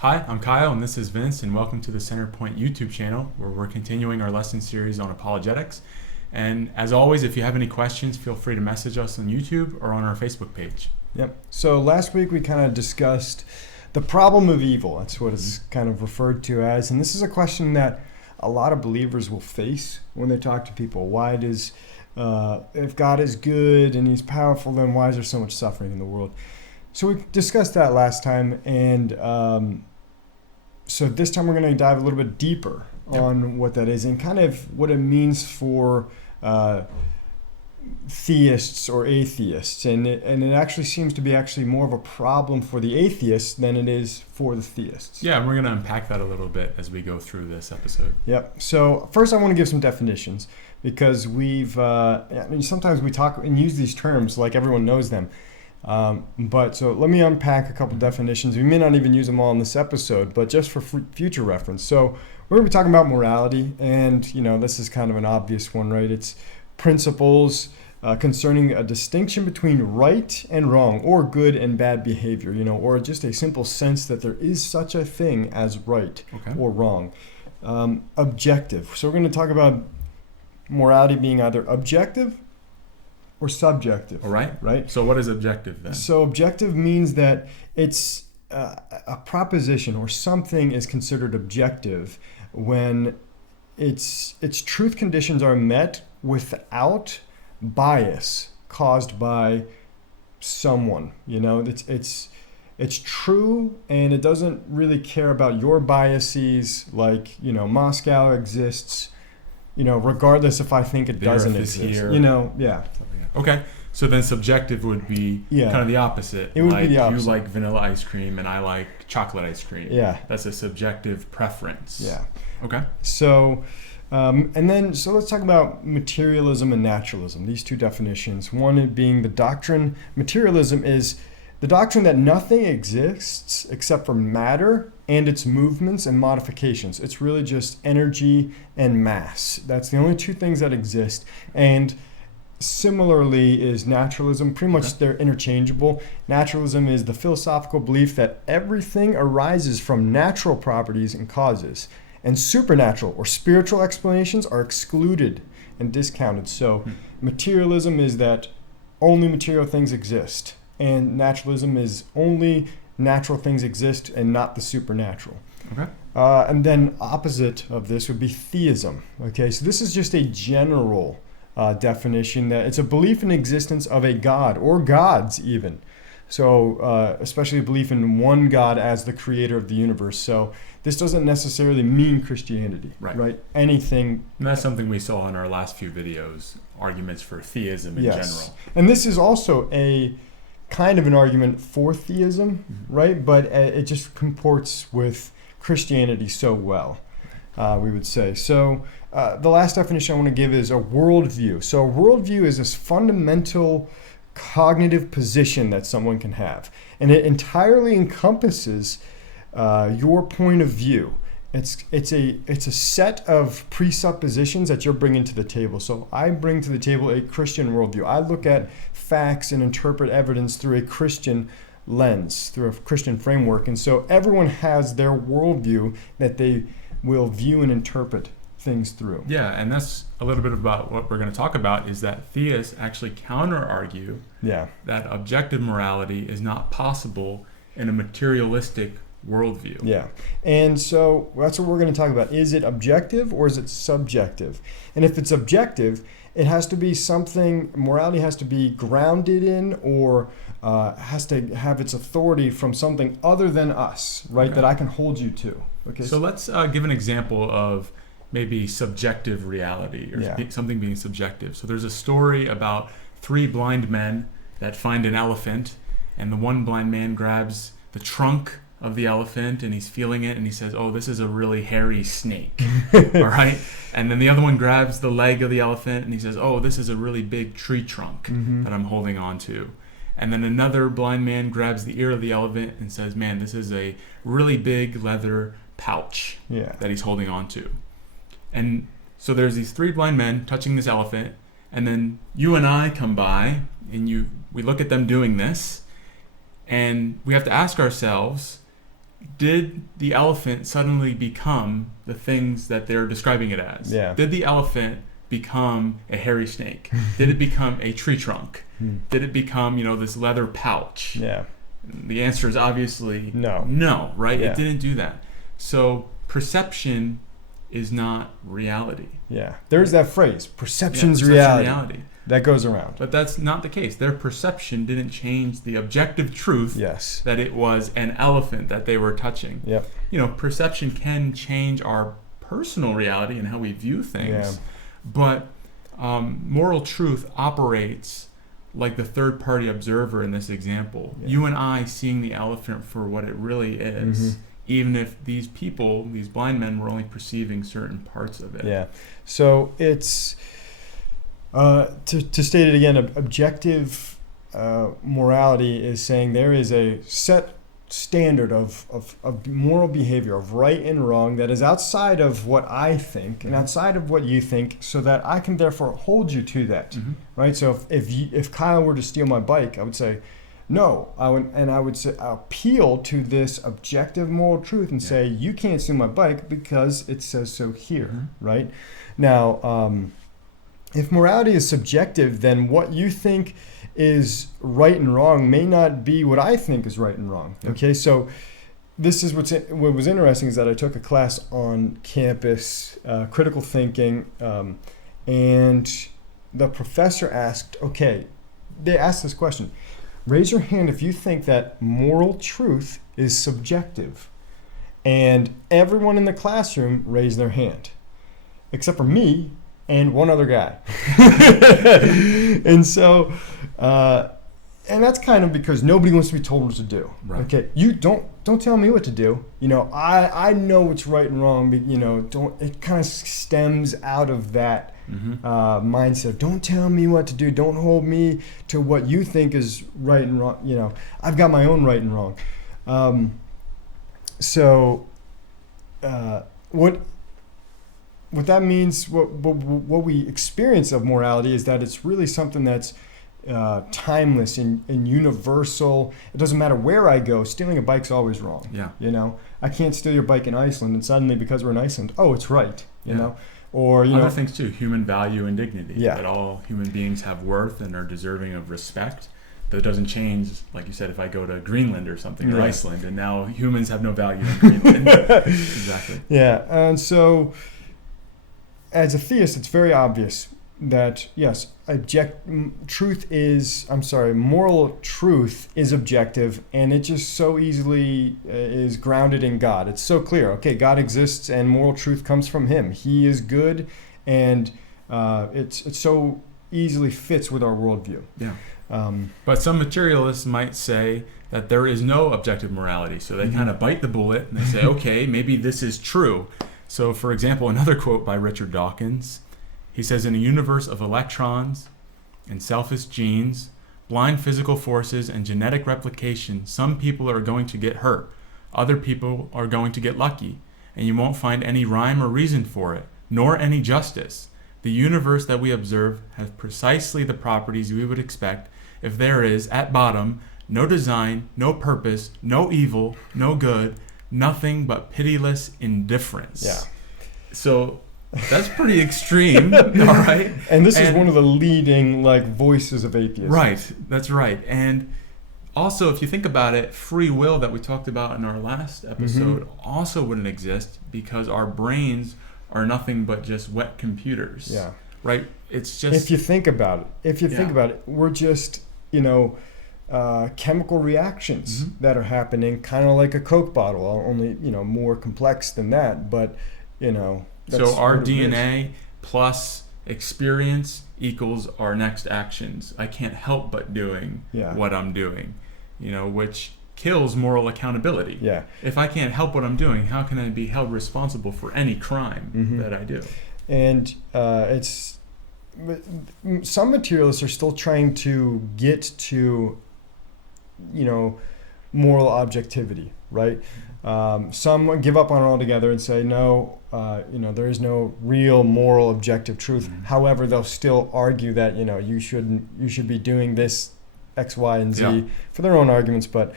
Hi, I'm Kyle, and this is Vince, and welcome to the Centerpoint YouTube channel, where we're continuing our lesson series on apologetics. And as always, if you have any questions, feel free to message us on YouTube or on our Facebook page. Yep. So last week we kind of discussed the problem of evil. That's what it's kind of referred to as. And this is a question that a lot of believers will face when they talk to people. Why does, if God is good and he's powerful, then why is there so much suffering in the world? So we discussed that last time, and so this time we're going to dive a little bit deeper on what that is and kind of what it means for theists or atheists. And it actually seems to be actually more of a problem for the atheists than it is for the theists. Yeah, and we're going to unpack that a little bit as we go through this episode. Yep. So first I want to give some definitions because sometimes we talk and use these terms like everyone knows them. But so let me unpack a couple definitions. We may not even use them all in this episode, but just for future reference. So we're going to be talking about morality, and this is kind of an obvious one, right? It's principles concerning a distinction between right and wrong, or good and bad behavior, or just a simple sense that there is such a thing as right or wrong. Objective. So we're going to talk about morality being either objective or subjective. All right. Right. So what is objective then? So objective means that it's a proposition or something is considered objective when its truth conditions are met without bias caused by someone. It's true, and it doesn't really care about your biases. Like Moscow exists. Regardless if I think it doesn't exist. Yeah. Okay, so then subjective would be kind of the opposite. It would be the opposite. You like vanilla ice cream and I like chocolate ice cream. Yeah. That's a subjective preference. Yeah. Okay. So, so let's talk about materialism and naturalism, these two definitions. One being the doctrine. Materialism is the doctrine that nothing exists except for matter and its movements and modifications. It's really just energy and mass. That's the only two things that exist. And similarly is naturalism. Pretty much they're interchangeable. Naturalism is the philosophical belief that everything arises from natural properties and causes, and supernatural or spiritual explanations are excluded and discounted. So materialism is that only material things exist, and naturalism is only natural things exist and not the supernatural. Okay. And then opposite of this would be theism. Okay, so this is just a general definition that it's a belief in the existence of a god or gods even. So especially a belief in one God as the creator of the universe. So this doesn't necessarily mean Christianity, right? Anything. And that's something we saw in our last few videos, arguments for theism in general. And this is also a kind of an argument for theism, right? But it just comports with Christianity so well, we would say. So the last definition I want to give is a worldview. So a worldview is this fundamental cognitive position that someone can have, and it entirely encompasses your point of view. It's a set of presuppositions that you're bringing to the table. So I bring to the table a Christian worldview. I look at facts and interpret evidence through a Christian lens, through a Christian framework. And so everyone has their worldview that they will view and interpret things through. Yeah, and that's a little bit about what we're going to talk about, is that theists actually counter-argue that objective morality is not possible in a materialistic worldview. Yeah, and so that's what we're going to talk about. Is it objective or is it subjective? And if it's objective, it has to be something, morality has to be grounded in or has to have its authority from something other than us, right, that I can hold you to. Okay. So let's give an example of maybe subjective reality or something being subjective. So there's a story about 3 blind men that find an elephant, and the one blind man grabs the trunk of the elephant and he's feeling it and he says, "Oh, this is a really hairy snake." All right. And then the other one grabs the leg of the elephant and he says, "Oh, this is a really big tree trunk that I'm holding on to." And then another blind man grabs the ear of the elephant and says, "Man, this is a really big leather pouch that he's holding on to." And so there's these 3 blind men touching this elephant, and then you and I come by and we look at them doing this, and we have to ask ourselves, did the elephant suddenly become the things that they're describing it as? Yeah. Did the elephant become a hairy snake? Did it become a tree trunk? Did it become, this leather pouch? Yeah. The answer is obviously No. no, right? Yeah. It didn't do that. So perception is not reality. Yeah. There's that phrase, perception's perception reality. That goes around. But that's not the case. Their perception didn't change the objective truth Yes. that it was an elephant that they were touching. Yep. Perception can change our personal reality and how we view things. Yeah. But moral truth operates like the third-party observer in this example. Yeah. You and I seeing the elephant for what it really is, even if these people, these blind men, were only perceiving certain parts of it. Yeah. So it's, to state it again, objective morality is saying there is a set standard of moral behavior, of right and wrong, that is outside of what I think and outside of what you think, so that I can therefore hold you to that, right? So if Kyle were to steal my bike, I would say, no, I would say, appeal to this objective moral truth and say, you can't steal my bike because it says so here, right? Now, if morality is subjective, then what you think is right and wrong may not be what I think is right and wrong. Okay, so this is what was interesting is that I took a class on campus, critical thinking, and the professor asked, they asked this question: raise your hand if you think that moral truth is subjective. And everyone in the classroom raised their hand, except for me and one other guy. And so, and that's kind of because nobody wants to be told what to do. Right. Okay, you don't tell me what to do. I know what's right and wrong, but it kind of stems out of that mindset. Don't tell me what to do. Don't hold me to what you think is right and wrong. I've got my own right and wrong. What that means, what we experience of morality is that it's really something that's timeless and universal. It doesn't matter where I go. Stealing a bike's always wrong. Yeah. I can't steal your bike in Iceland, and suddenly because we're in Iceland, it's right. You know, or other things too, human value and dignity. Yeah. That all human beings have worth and are deserving of respect. That doesn't change, like you said, if I go to Greenland or something, or Iceland, and now humans have no value in Greenland. Exactly. Yeah, and so as a theist, it's very obvious that yes, moral truth is objective, and it just so easily is grounded in God. It's so clear. Okay, God exists, and moral truth comes from Him. He is good, and it so easily fits with our worldview. Yeah. But some materialists might say that there is no objective morality, so they kind of bite the bullet and they say, okay, maybe this is true. So, for example, another quote by Richard Dawkins. He says, in a universe of electrons and selfish genes, blind physical forces, and genetic replication, some people are going to get hurt. Other people are going to get lucky. And you won't find any rhyme or reason for it, nor any justice. The universe that we observe has precisely the properties we would expect if there is, at bottom, no design, no purpose, no evil, no good, nothing but pitiless indifference. Yeah. So that's pretty extreme, all right? And this is one of the leading voices of atheism. Right, that's right. And also, if you think about it, free will that we talked about in our last episode also wouldn't exist because our brains are nothing but just wet computers. Yeah. Right? It's just... If you think about it, we're just, chemical reactions that are happening, kind of like a Coke bottle, only, more complex than that, but, So our DNA plus experience equals our next actions. I can't help but doing what I'm doing, which kills moral accountability. Yeah. If I can't help what I'm doing, how can I be held responsible for any crime that I do? And some materialists are still trying to get to, moral objectivity, right? Some give up on it altogether and say, no, there is no real moral objective truth. However, they'll still argue that, you should be doing this X, Y, and Z for their own arguments. But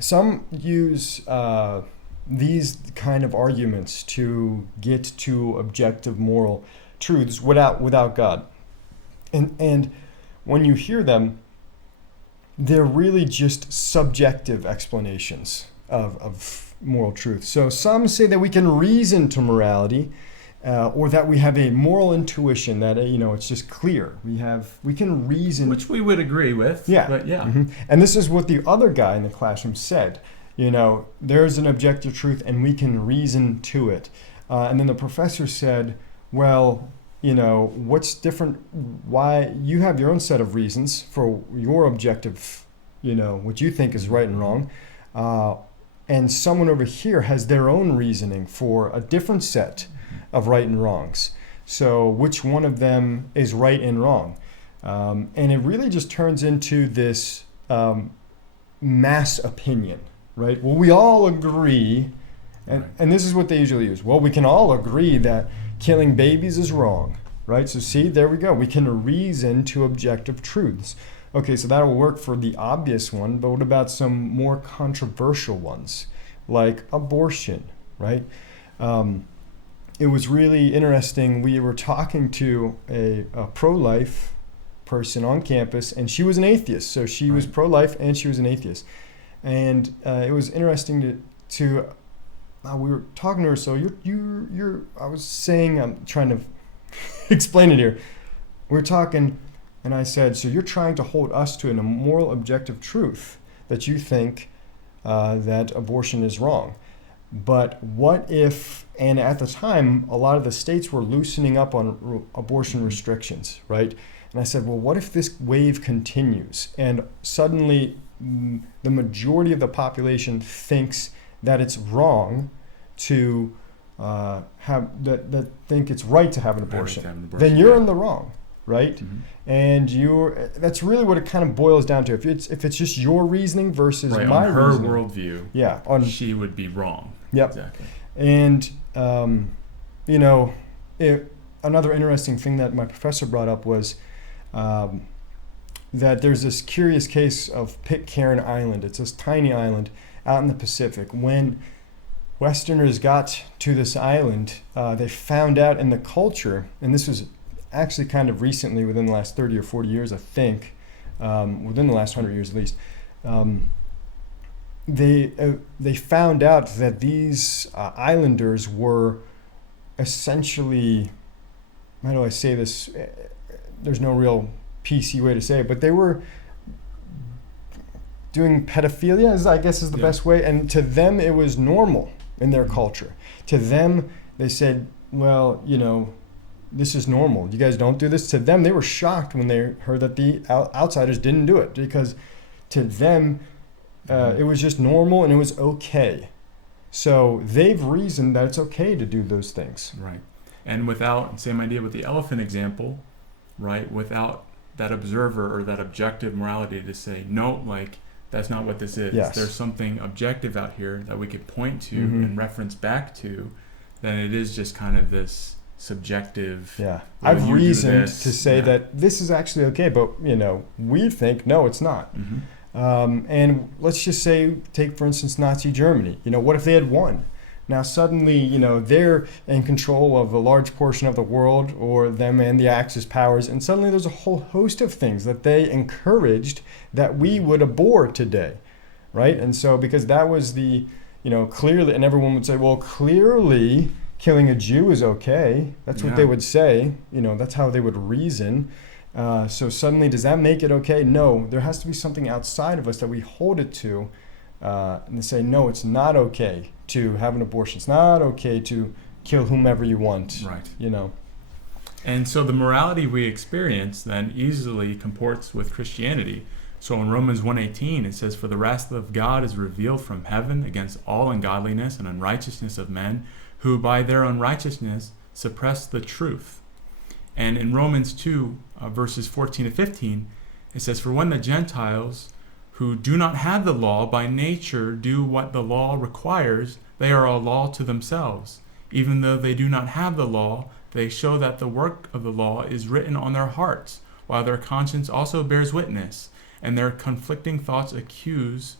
some use these kind of arguments to get to objective moral truths without God. And when you hear them, they're really just subjective explanations of moral truth. So some say that we can reason to morality, or that we have a moral intuition that it's just clear. We can reason, which we would agree with. Yeah, but yeah. Mm-hmm. And this is what the other guy in the classroom said. There's an objective truth, and we can reason to it. And then the professor said, well, what's different? Why you have your own set of reasons for your objective, what you think is right and wrong. And someone over here has their own reasoning for a different set of right and wrongs. So which one of them is right and wrong? And it really just turns into this mass opinion, right? Well, we all agree, and this is what they usually use. Well, we can all agree that killing babies is wrong, right? So see, there we go. We can reason to objective truths. Okay, so that will work for the obvious one, but what about some more controversial ones, like abortion, right? It was really interesting. We were talking to a pro-life person on campus, and she was an atheist. So she was pro-life and she was an atheist. And it was interesting to we were talking to her. So I was saying, I'm trying to explain it here. We were talking, and I said, so you're trying to hold us to a moral objective truth that you think that abortion is wrong. But what if, and at the time, a lot of the states were loosening up on abortion restrictions, right? And I said, well, what if this wave continues and suddenly the majority of the population thinks that it's wrong to think it's right to have an abortion? Then you're in the wrong, right? Mm-hmm. And that's really what it kind of boils down to. If it's just your reasoning versus my on her reasoning, worldview, she would be wrong. Yep. Exactly. And another interesting thing that my professor brought up was that there's this curious case of Pitcairn Island. It's this tiny island out in the Pacific. When Westerners got to this island, they found out in the culture, and this was actually kind of recently, within the last 30 or 40 years, I think, within the last 100 years at least, they found out that these islanders were essentially, how do I say this? There's no real PC way to say it, but they were doing pedophilia, I guess is the best way. And to them, it was normal in their culture. To them, they said, well, this is normal. You guys don't do this. To them, they were shocked when they heard that the outsiders didn't do it, because to them, it was just normal and it was okay. So they've reasoned that it's okay to do those things. Right. And same idea with the elephant example, right? Without that observer or that objective morality to say, no, that's not what this is. Yes. There's something objective out here that we could point to and reference back to, then it is just kind of this subjective. Yeah. I've reasoned to say that this is actually okay, but we think, no, it's not. Mm-hmm. And let's just say, take for instance Nazi Germany. What if they had won? Now suddenly, they're in control of a large portion of the world, or them and the Axis powers, and suddenly there's a whole host of things that they encouraged that we would abhor today, right? And so because that was clearly, and everyone would say, well, clearly killing a Jew is okay. That's what they would say. That's how they would reason. So suddenly, does that make it okay? No, there has to be something outside of us that we hold it to, and say, no, it's not okay to have an abortion. It's not okay to kill whomever you want. Right. And so the morality we experience then easily comports with Christianity. So in Romans 1:18, it says, for the wrath of God is revealed from heaven against all ungodliness and unrighteousness of men, who by their unrighteousness suppress the truth. And in Romans 2, verses 14 to 15, it says, for when the Gentiles who do not have the law by nature do what the law requires, they are a law to themselves. Even though they do not have the law, they show that the work of the law is written on their hearts, while their conscience also bears witness, and their conflicting thoughts accuse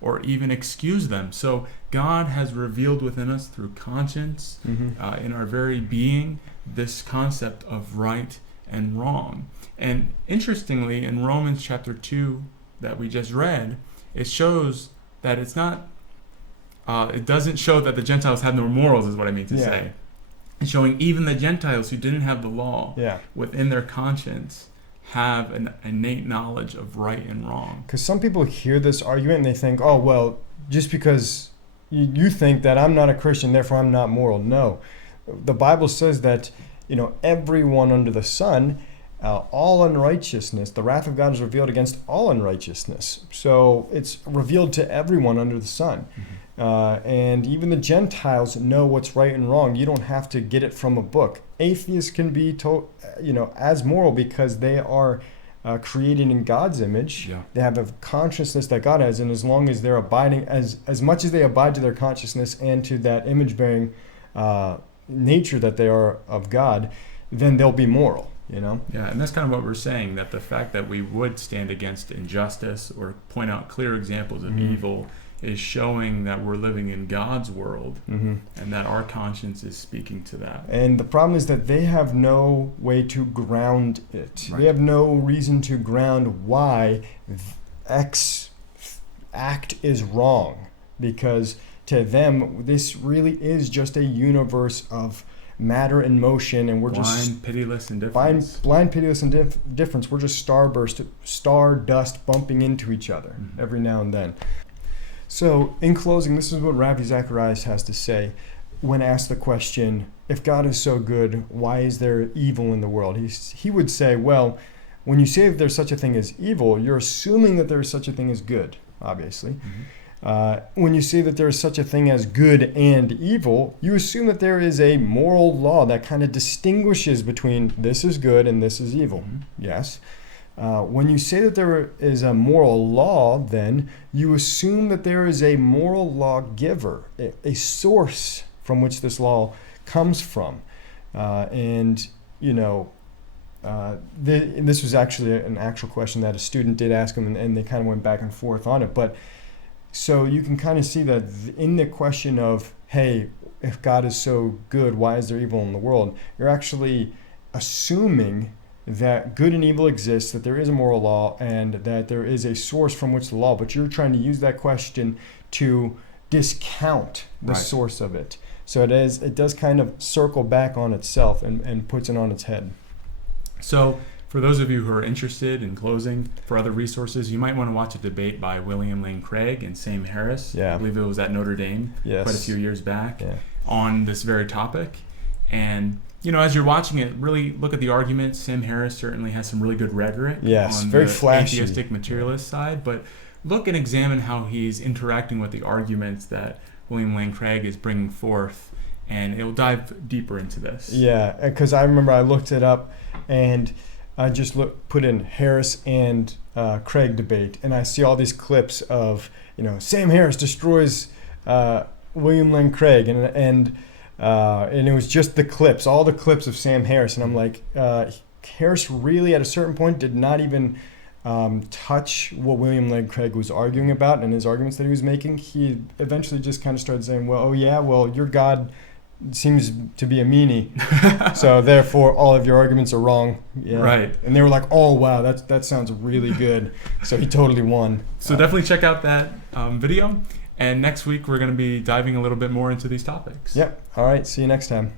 or even excuse them. So God has revealed within us through conscience, in our very being, this concept of right and wrong. And interestingly, in Romans chapter 2 that we just read, it shows that it's not, it doesn't show that the Gentiles have no morals, is what I mean to say. It's showing even the Gentiles who didn't have the law within their conscience have an innate knowledge of right and wrong. Because some people hear this argument and they think, oh, well, just because you think that I'm not a Christian, therefore I'm not moral. No. The Bible says that, everyone under the sun, all unrighteousness, the wrath of God is revealed against all unrighteousness. So it's revealed to everyone under the sun. And even the Gentiles know what's right and wrong. You don't have to get it from a book. Atheists can be as moral because they are created in God's image. They have a consciousness that God has, and as long as they're abiding, as much as they abide to their consciousness and to that image-bearing nature that they are of God, then they'll be moral. Yeah, and that's kind of what we're saying, that the fact that we would stand against injustice or point out clear examples of evil is showing that we're living in God's world, and that our conscience is speaking to that. And the problem is that they have no way to ground it. They have no reason to ground why X act is wrong, because to them this really is just a universe of matter in motion, and we're blind, pitiless indifference. Blind, pitiless indifference. We're just stardust bumping into each other every now and then. So, in closing, this is what Ravi Zacharias has to say when asked the question, if God is so good, why is there evil in the world? He would say, well, when you say that there's such a thing as evil, you're assuming that there is such a thing as good, obviously. When you say that there is such a thing as good and evil, you assume that there is a moral law that kind of distinguishes between this is good and this is evil. Yes. When you say that there is a moral law, then you assume that there is a moral lawgiver, a source from which this law comes from. And this was actually an actual question that a student did ask him, and they kind of went back and forth on it. But so you can kind of see that in the question of, hey, if God is so good, why is there evil in the world? You're actually assuming that good and evil exists, that there is a moral law, and that there is a source from which the law, but you're trying to use that question to discount the source of it. So it does kind of circle back on itself and puts it on its head. So for those of you who are interested in closing, for other resources, you might want to watch a debate by William Lane Craig and Sam Harris. I believe it was at Notre Dame quite a few years back on this very topic. And as you're watching it, really look at the arguments. Sam Harris certainly has some really good rhetoric on very the flashy atheistic materialist side, but look and examine how he's interacting with the arguments that William Lane Craig is bringing forth, and it will dive deeper into this. Yeah, because I remember I looked it up, and I just put in Harris and Craig debate, and I see all these clips of, Sam Harris destroys William Lane Craig, and it was just the clips, all the clips of Sam Harris, and I'm like, Harris really at a certain point did not even touch what William Lane Craig was arguing about and his arguments that he was making. He eventually just kind of started saying, well, your God seems to be a meanie, so therefore all of your arguments are wrong. Right. And they were like, oh wow, that sounds really good. So he totally won. So definitely check out that video. And next week, we're going to be diving a little bit more into these topics. Yep. All right. See you next time.